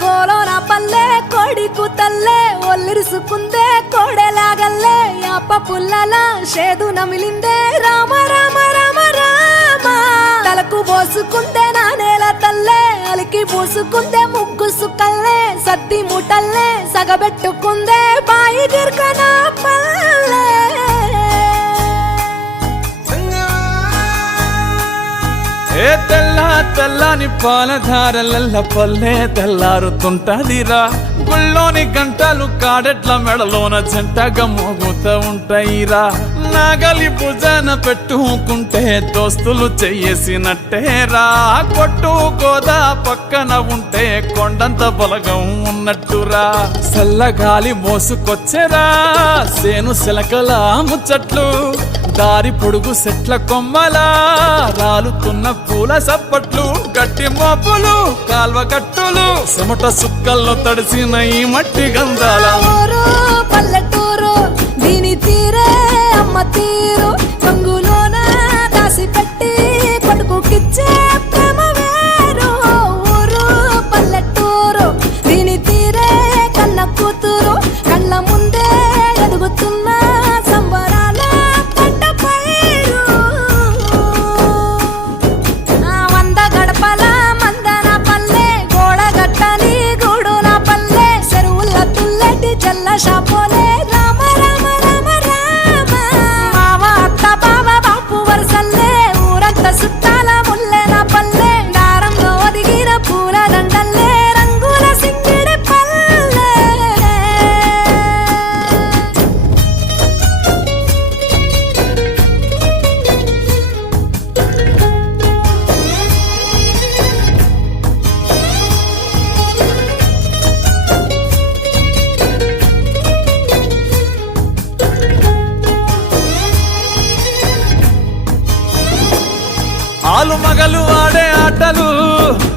కోలోన పల్లె కోడి కూతల్లే ఒల్లిరుసుకుందే కోడెలాగల్లే యాప పుల్లల షేదు నమిలిందే రామ రామ రామ రామ తలకు పోసుకుందే నా నేల తల్లే అలికి పూసుకుందే ముగ్గు సుక్కల్లే సద్ది ముటల్లే సగబెట్టుకుందే బాయి గిర్కన పల్లె ఏ తెల్ల తెల్లని పాలధారలల్ల పల్లె తెల్లారుతుంటదిరా గుళ్ళోని గంటలు కాడెట్ల మెడలోన జంటగా మోగుతూ ఉంటాయిరా నాగలి భుజాన పెట్టుకుంటే దోస్తులు చెయ్యేసినట్టేరా కొట్టు గోదా పక్కన ఉంటే కొండంత బలగం ఉన్నట్టురా చల్లగాలి మోసుకొచ్చెరా సేను శిలకల ముచ్చట్లు దారి పొడుగు సెట్ల కొమ్మలా రాలుతున్న పూల సప్పట్లు గట్టి మోపులు కాల్వ గట్టులు చెమట సుక్కల్లో తడిసిన ఈ మట్టి గంధాల పల్లెటూరు దీని తీరే అమ్మ తీరు కంగులోన దాసి పెట్టి కొడుకుకిచ్చే ప్రేమ వేరు ఊరు పల్లెటూరు దీని తీరే కన్న కూతురు కళ్ళ ముందే ఎదుగుతున్న సంబరాల పంట పైరు వంద గడపల మందన పల్లె గోడ గట్టని గూడు నా పల్లె చెరువుల తుల్లటి జల్ల షాపోలే రామ రామ రామ రామ మావ అత్త బావ బాపు వరసల్లే ఊరంత సుట్టాల ముల్లె నా పల్లె దారంలో ఒదిగిన పూల దండల్లే రంగుల సింగిడి పల్లె ఆలు మగలు ఆడే ఆటలు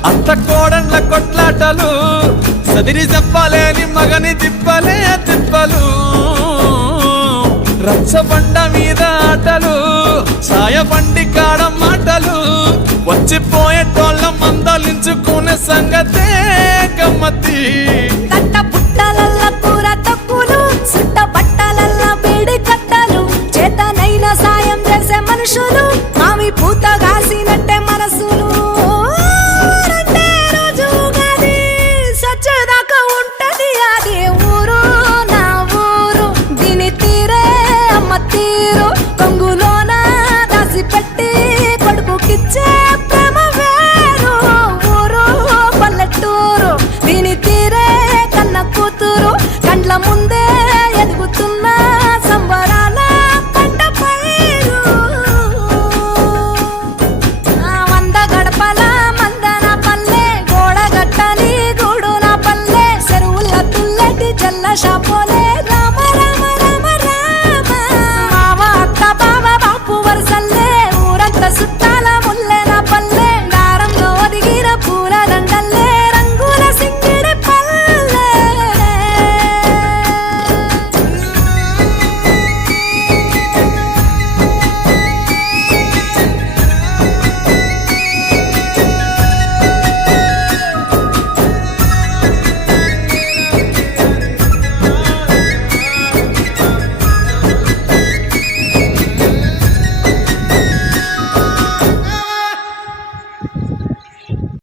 అత్త కోడళ్ళ కొట్లాటలు సదిరి చెప్పలేని మగని తిప్పలే తిప్పలు రచ్చబండ మీద ఆటలు ఛాయ బండి కాడ మాటలు వచ్చిపోయేటోళ్ళ మందలించుకునే సంగతే గమ్మతి కట్ట పుట్టలల్ల కూర తక్కులు సుట్ట బట్టలల్ల వేడి కట్టలు చేతనైన సాయం చేసే మనుషులు